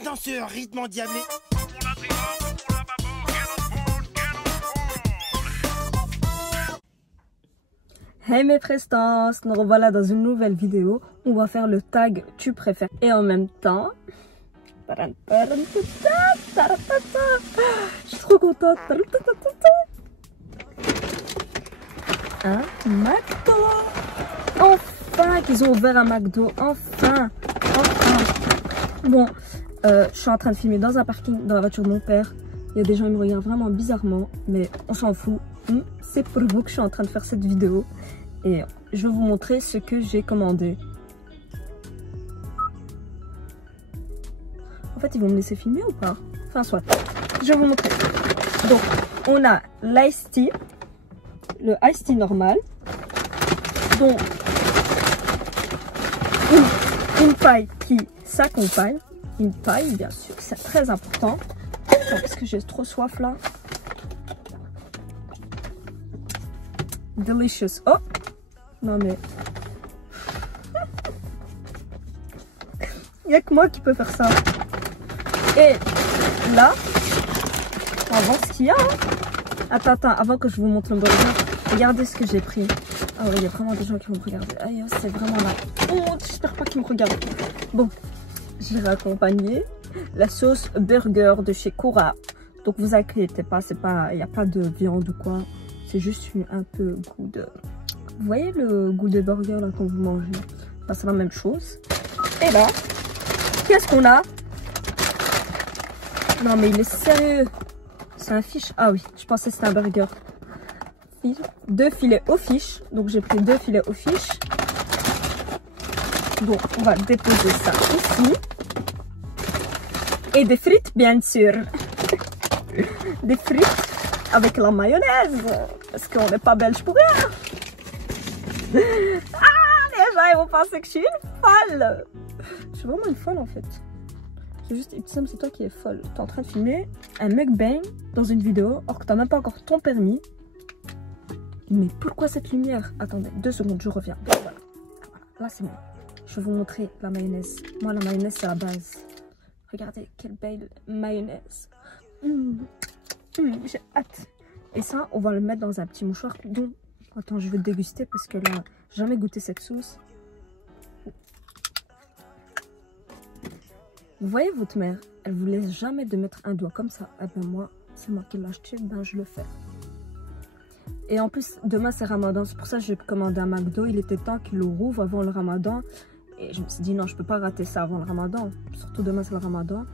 Maintenant ce rythme endiablé. Hey mes prestances, nous revoilà dans une nouvelle vidéo. On va faire le tag tu préfères. Et en même temps... Je suis trop contente. Un McDo. Enfin qu'ils ont ouvert un McDo. Enfin. Bon, je suis en train de filmer dans un parking, dans la voiture de mon père. Il y a des gens qui me regardent vraiment bizarrement. Mais on s'en fout. C'est pour vous que je suis en train de faire cette vidéo. Et je vais vous montrer ce que j'ai commandé. En fait, ils vont me laisser filmer ou pas? Enfin, soit. Je vais vous montrer. Donc, on a l'ice tea. Le ice tea normal. Donc, une paille qui s'accompagne. Une paille, bien sûr. C'est très important. Parce que j'ai trop soif là. Delicious. Oh! Non mais... Il n'y a que moi qui peux faire ça. Et là, on va voir ce qu'il y a. Attends, avant que je vous montre le burger, regardez ce que j'ai pris. Ah ouais, il y a vraiment des gens qui vont me regarder. Aïe, c'est vraiment là. Oh, j'espère pas qu'ils me regardent. Bon, j'ai accompagné la sauce burger de chez Cora. Donc vous inquiétez pas, il n'y a pas de viande ou quoi. C'est juste un peu goût de... Vous voyez le goût des burgers là quand vous mangez? Enfin, c'est la même chose. Et là, qu'est-ce qu'on a? Non mais il est sérieux. C'est un fish. Ah oui, je pensais que c'était un burger. 2 filets au fish. Donc j'ai pris 2 filets au fish. Donc on va déposer ça ici. Et des frites bien sûr. Des frites avec la mayonnaise. Parce qu'on n'est pas belge pour rien. Ah, les gens ils vont penser que je suis une folle. Je suis vraiment une folle en fait. C'est juste Ipsum, c'est toi qui es folle. Tu es en train de filmer un mukbang dans une vidéo alors que tu n'as même pas encore ton permis. Mais pourquoi cette lumière? Attendez, 2 secondes, je reviens. Voilà. Là c'est bon. Je vais vous montrer la mayonnaise. Moi la mayonnaise c'est la base. Regardez quelle belle mayonnaise. J'ai hâte. Et ça on va le mettre dans un petit mouchoir. Donc attends, je vais déguster parce que là, j'ai jamais goûté cette sauce. Vous voyez votre mère, elle vous laisse jamais de mettre un doigt comme ça. Eh ben moi, c'est moi qui l'ai acheté, ben je le fais. Et en plus, demain c'est Ramadan, c'est pour ça que j'ai commandé un McDo. Il était temps qu'il le rouvre avant le Ramadan. Et je me suis dit non, je peux pas rater ça avant le Ramadan. Surtout demain c'est le Ramadan.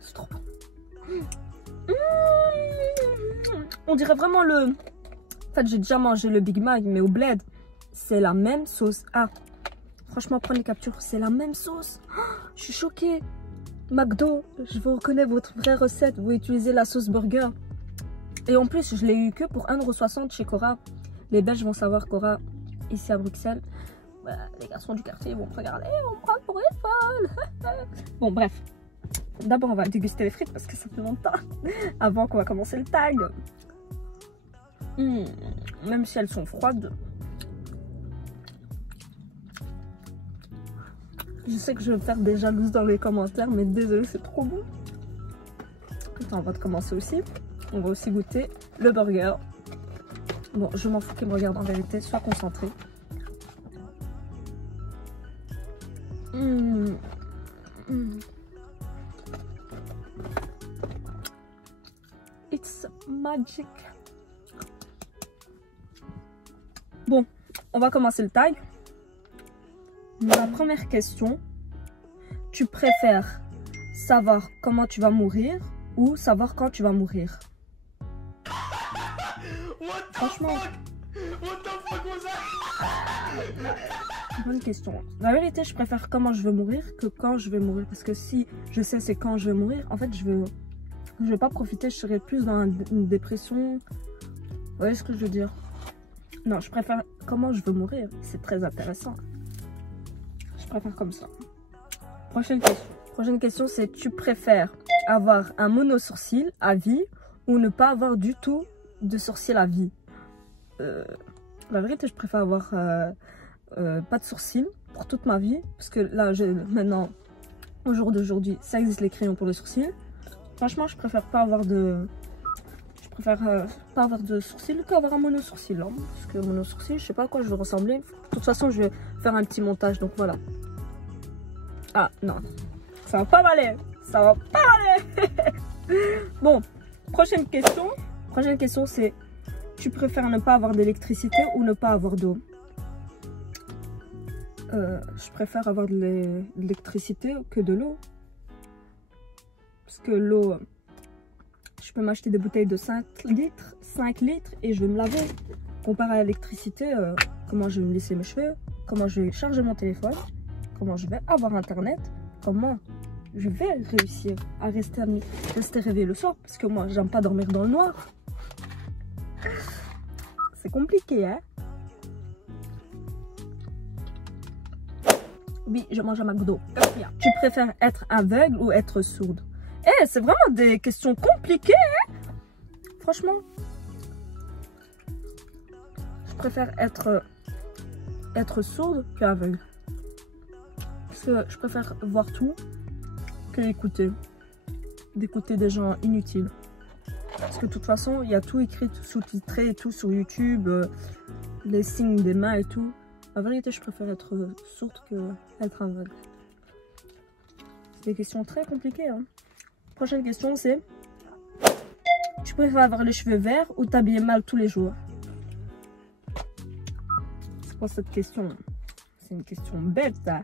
C'est trop bon. On dirait vraiment le... En fait, j'ai déjà mangé le Big Mac, mais au bled, c'est la même sauce. Ah, franchement, prenez les captures, c'est la même sauce. Oh, je suis choquée. McDo, je vous reconnais votre vraie recette. Vous utilisez la sauce burger. Et en plus, je l'ai eu que pour 1,60 € chez Cora. Les Belges vont savoir Cora, ici à Bruxelles. Bah, les garçons du quartier vont me regarder, vont me prendre pour une folle. Bon, bref. D'abord, on va déguster les frites parce que ça fait longtemps avant qu'on va commencer le tag. Même si elles sont froides. Je sais que je vais me faire des jalouses dans les commentaires, mais désolé, c'est trop bon. Attends, on va commencer aussi. On va aussi goûter le burger. Bon, je m'en fous qu'ils me regardent en vérité, sois concentré. It's magic. Bon, on va commencer le tag. La première question, tu préfères savoir comment tu vas mourir ou savoir quand tu vas mourir? Franchement, bonne question. La vérité, je préfère comment je vais mourir que quand je vais mourir. Parce que si je sais c'est quand je vais mourir, en fait, je vais pas profiter, je serai plus dans une dépression. Vous voyez ce que je veux dire? Non, je préfère comment je veux mourir. C'est très intéressant. Je préfère comme ça. Prochaine question. Prochaine question, c'est tu préfères avoir un mono-sourcil à vie ou ne pas avoir du tout de sourcil à vie? La vérité, je préfère avoir pas de sourcils pour toute ma vie. Parce que là, maintenant, au jour d'aujourd'hui, ça existe les crayons pour les sourcils. Franchement, je préfère pas avoir de... pas avoir de sourcils qu'avoir un mono sourcil. Hein. Parce que mono sourcil, je sais pas à quoi je vais ressembler. De toute façon, je vais faire un petit montage, donc voilà. Ah, non. Ça va pas m'aller. Ça va pas m'aller. Bon, prochaine question. Prochaine question, c'est... Tu préfères ne pas avoir d'électricité ou ne pas avoir d'eau? Je préfère avoir de l'électricité que de l'eau. Parce que l'eau, je peux m'acheter des bouteilles de 5 litres et je vais me laver. Comparé à l'électricité, comment je vais me laisser mes cheveux, comment je vais charger mon téléphone, comment je vais avoir internet, comment je vais réussir à rester réveillée le soir. Parce que moi, j'aime pas dormir dans le noir. C'est compliqué, hein? Oui, je mange un McDo. Tu préfères être aveugle ou être sourde? Eh, c'est vraiment des questions compliquées, hein? Franchement. Je préfère être sourde qu'aveugle. Parce que je préfère voir tout que écouter. D'écouter des gens inutiles. Parce que de toute façon, il y a tout écrit, sous-titré et tout sur YouTube. Les signes des mains et tout. En vérité, je préfère être sourde qu'être aveugle. C'est des questions très compliquées. Hein. Prochaine question, c'est... Tu préfères avoir les cheveux verts ou t'habiller mal tous les jours? C'est quoi cette question? C'est une question bête, ça.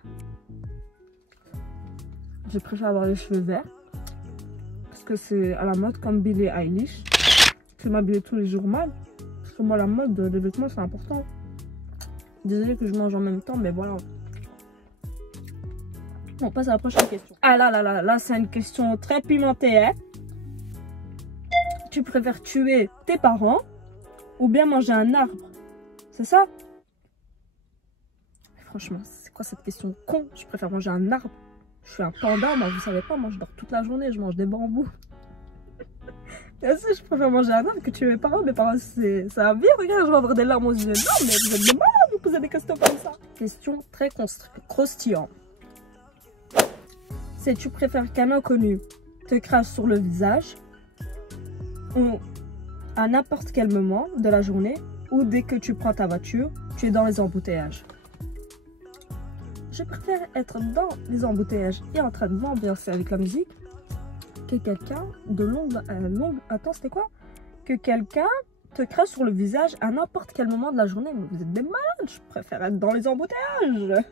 Je préfère avoir les cheveux verts. Parce que c'est à la mode comme Billie Eilish. Je vais m'habiller tous les jours mal. Parce que moi, la mode, les vêtements, c'est important. Désolée que je mange en même temps, mais voilà. On passe à la prochaine question. Ah là, c'est une question très pimentée, hein. Tu préfères tuer tes parents ou bien manger un arbre? C'est ça? Franchement, c'est quoi cette question con? Je préfère manger un arbre. Je suis un panda, moi, vous savez pas, moi je dors toute la journée, je mange des bambous. Bien sûr, je préfère manger un arbre que tuer mes parents. Mes parents, c'est un vie, regarde, je vais avoir des larmes aux yeux. Non, mais vous êtes des malades, vous posez des questions comme ça. Question très croustillante. C'est tu préfères qu'un inconnu te crache sur le visage ou à n'importe quel moment de la journée ou dès que tu prends ta voiture, tu es dans les embouteillages? Je préfère être dans les embouteillages et en train de m'ambiancer avec la musique que quelqu'un de longue... Attends, c'était quoi? Que quelqu'un te crache sur le visage à n'importe quel moment de la journée. Mais vous êtes des malades, je préfère être dans les embouteillages.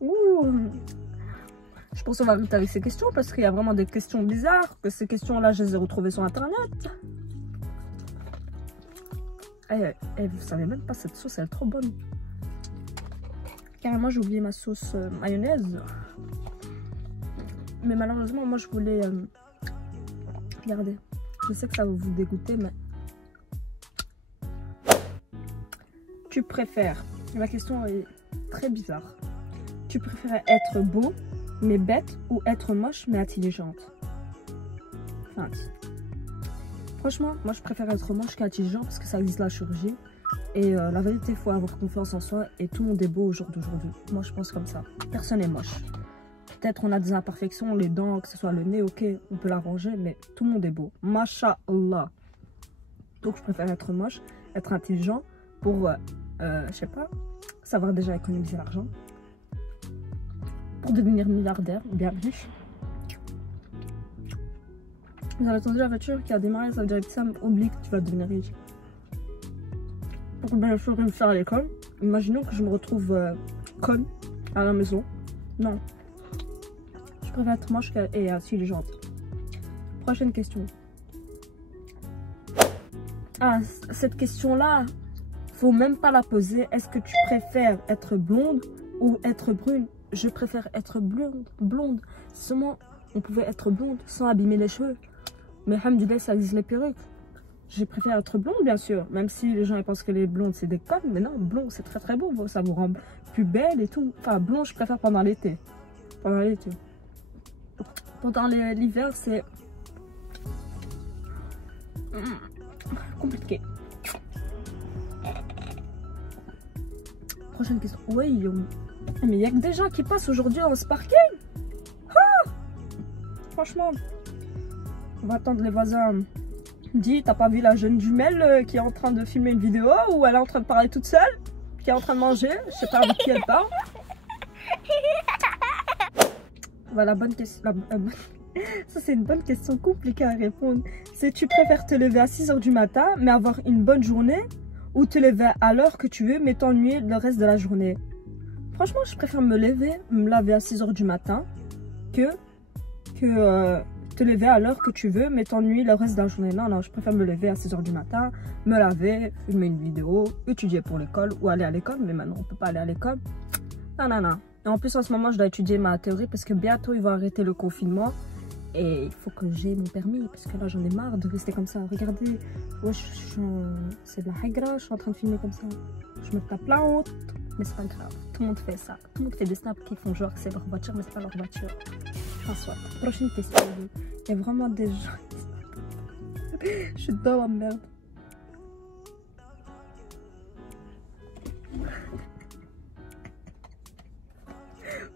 Ouh. Je pense qu'on va arrêter avec ces questions parce qu'il y a vraiment des questions bizarres. Que ces questions-là, je les ai retrouvées sur Internet. Vous savez même pas, cette sauce elle est trop bonne. Carrément j'ai oublié ma sauce mayonnaise. Mais malheureusement moi je voulais... Regardez, je sais que ça va vous dégoûter mais... Tu préfères... La question est très bizarre. Tu préfères être beau mais bête ou être moche mais intelligente? Enfin, franchement, moi je préfère être moche qu'intelligent parce que ça existe la chirurgie. Et la vérité, il faut avoir confiance en soi et tout le monde est beau au jour d'aujourd'hui. Moi je pense comme ça. Personne n'est moche. Peut-être on a des imperfections, les dents, que ce soit le nez, ok, on peut l'arranger, mais tout le monde est beau. Masha'Allah. Donc je préfère être moche, être intelligent pour, je sais pas, savoir déjà économiser l'argent. Pour devenir milliardaire, bien riche. Vous avez entendu la voiture qui a démarré, ça veut dire que ça oublie que tu vas devenir riche. Pour bien sûr réussir à l'école, imaginons que je me retrouve conne à la maison. Non. Je préfère être moche et intelligente. Prochaine question. Ah, cette question-là, faut même pas la poser. Est-ce que tu préfères être blonde ou être brune? Je préfère être blonde. Seulement, on pouvait être blonde sans abîmer les cheveux. Mais alhamdoulilah, ça existe les perruques. Je préfère être blonde, bien sûr. Même si les gens ils pensent que les blondes, c'est des connes. Mais non, blond, c'est très très beau. Ça vous rend plus belle et tout. Enfin, blond, je préfère pendant l'été. Pendant l'été. Pendant l'hiver, c'est... compliqué. prochaine question. Oui, mais il y a que des gens qui passent aujourd'hui dans ce parking. Ah, franchement, on va attendre les voisins. Dis, t'as pas vu la jeune jumelle qui est en train de filmer une vidéo ou elle est en train de parler toute seule, qui est en train de manger, je sais pas avec qui elle parle. Voilà, bonne question. Ça, c'est une bonne question compliquée à répondre. C'est tu préfères te lever à 6 h du matin, mais avoir une bonne journée, ou te lever à l'heure que tu veux, mais t'ennuyer le reste de la journée? Franchement, je préfère me laver à 6 h du matin, que te lever à l'heure que tu veux, mais t'ennuyer le reste de la journée. Non, non, je préfère me lever à 6 h du matin, me laver, filmer une vidéo, étudier pour l'école, ou aller à l'école, mais maintenant, on peut pas aller à l'école. Non, non, non. Et en plus, en ce moment, je dois étudier ma théorie, parce que bientôt, ils vont arrêter le confinement. Et il faut que j'ai mon permis, parce que là j'en ai marre de rester comme ça. Regardez, ouais, c'est de la hagra, je suis en train de filmer comme ça. Je me tape la honte, mais c'est pas grave. Tout le monde fait ça. Tout le monde fait des snaps qui font genre que c'est leur voiture, mais c'est pas leur voiture. Enfin, soit. Prochaine question. Il y a vraiment des gens. Je suis dans la merde.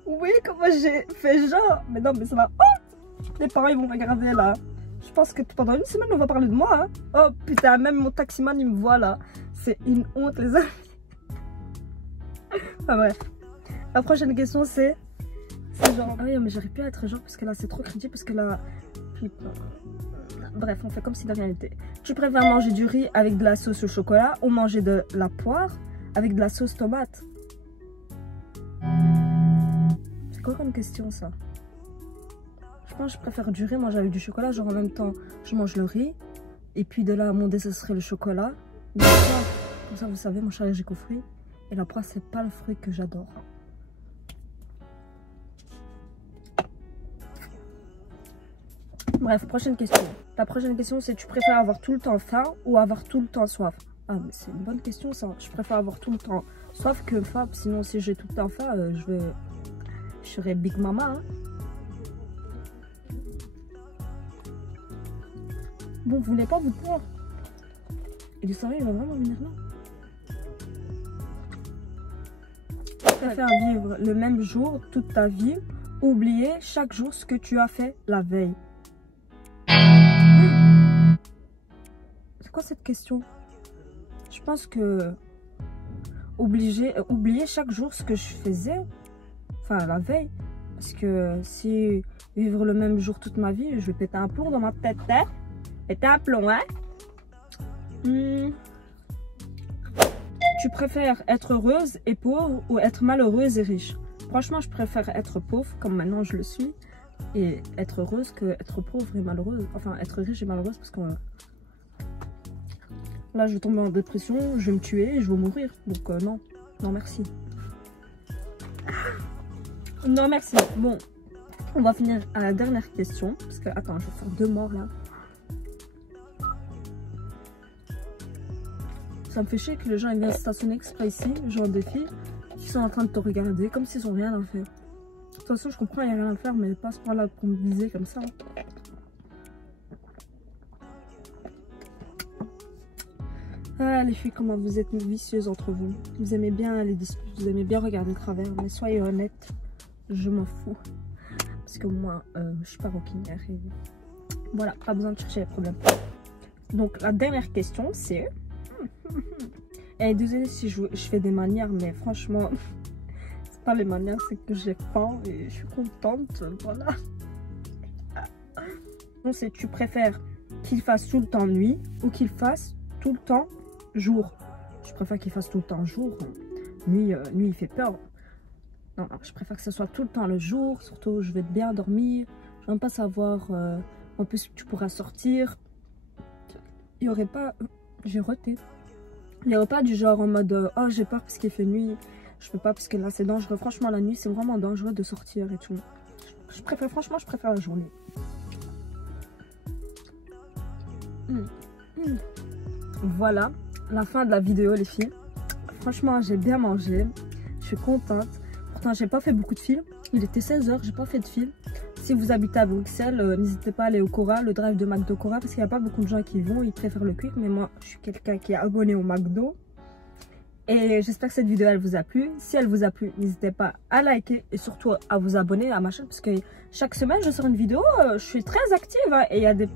Oui, comment j'ai fait genre. Mais non, mais ça va. Oh, les parents ils vont regarder là. Je pense que pendant une semaine on va parler de moi. Hein. Oh putain, même mon taximan il me voit là. C'est une honte les amis. Enfin bref. La prochaine question c'est genre. Ah oui mais j'arrive plus à être genre parce que là c'est trop crédible parce que là. Putain. Bref, on fait comme si de rien n'était. Tu préfères manger du riz avec de la sauce au chocolat ou manger de la poire avec de la sauce tomate? C'est quoi comme question ça? Je pense que je préfère du riz manger avec du chocolat, genre en même temps je mange le riz et puis de là mon dessert serait le chocolat. Comme ça vous savez, moi je suis allergique aux fruits et la poire c'est pas le fruit que j'adore. Bref, prochaine question. Ta prochaine question c'est tu préfères avoir tout le temps faim ou avoir tout le temps soif? Ah mais c'est une bonne question ça. Je préfère avoir tout le temps soif que faim, sinon si j'ai tout le temps faim je serais Big Mama hein. Bon, vous voulez pas vous taire? Et du sérieux, il va vraiment venir là. Tu préfères vivre le même jour toute ta vie, oublier chaque jour ce que tu as fait la veille. C'est quoi cette question? Je pense que oublier chaque jour ce que je faisais, enfin la veille. Parce que si vivre le même jour toute ma vie, je vais péter un plomb dans ma tête. Péter un plomb, hein? Tu préfères être heureuse et pauvre ou être malheureuse et riche? Franchement, je préfère être pauvre, comme maintenant je le suis, et être heureuse que être pauvre et malheureuse. Enfin, être riche et malheureuse parce que là, je vais tomber en dépression, je vais me tuer et je vais mourir. Donc non, non merci. Non merci. Bon, on va finir à la dernière question. Parce que, attends, je vais faire 2 morts là. Ça me fait chier que les gens ils viennent stationner exprès ici, genre des filles qui sont en train de te regarder comme s'ils ont rien à faire. De toute façon, je comprends, il n'y a rien à faire, mais pas à ce point-là pour me viser comme ça. Ah, les filles, comment vous êtes vicieuses entre vous. Vous aimez bien les disputes, vous aimez bien regarder de travers, mais soyez honnêtes, je m'en fous. Parce que moi, je suis pas roquinière et voilà, pas besoin de chercher les problèmes. Donc, la dernière question, c'est... Et désolée si je fais des manières, mais franchement, c'est pas les manières, c'est que j'ai faim et je suis contente, voilà. Donc c'est tu préfères qu'il fasse tout le temps nuit ou qu'il fasse tout le temps jour? Je préfère qu'il fasse tout le temps jour. Nuit, nuit il fait peur. Non, non, je préfère que ce soit tout le temps le jour, surtout je vais bien dormir, je veux pas savoir, en plus tu pourras sortir. Il n'y aurait pas, j'ai roté. Il n'y aurait pas du genre en mode oh j'ai peur parce qu'il fait nuit, je peux pas parce que là c'est dangereux. Franchement la nuit c'est vraiment dangereux de sortir et tout. Je préfère, franchement je préfère la journée. Voilà la fin de la vidéo les filles. Franchement j'ai bien mangé, je suis contente. Pourtant j'ai pas fait beaucoup de films, il était 16 h, j'ai pas fait de film. Si vous habitez à Bruxelles, n'hésitez pas à aller au Cora, le drive de McDo Cora, parce qu'il n'y a pas beaucoup de gens qui y vont, ils préfèrent le quick. Mais moi, je suis quelqu'un qui est abonné au McDo. Et j'espère que cette vidéo elle vous a plu. Si elle vous a plu, n'hésitez pas à liker et surtout à vous abonner à ma chaîne parce que chaque semaine je sors une vidéo. Je suis très active hein, et il y a des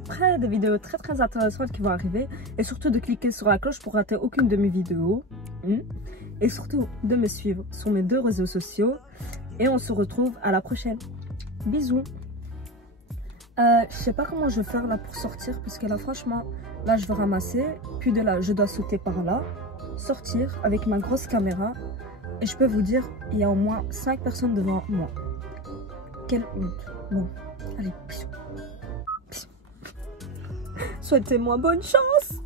vidéos très intéressantes qui vont arriver. Et surtout de cliquer sur la cloche pour rater aucune de mes vidéos. Et surtout de me suivre sur mes 2 réseaux sociaux. Et on se retrouve à la prochaine. Bisous. Je sais pas comment je vais faire là pour sortir parce que là franchement, là je vais ramasser. Puis de là, je dois sauter par là. Sortir avec ma grosse caméra et je peux vous dire il y a au moins 5 personnes devant moi. Quelle honte. Bon, allez, bisous. Souhaitez-moi bonne chance.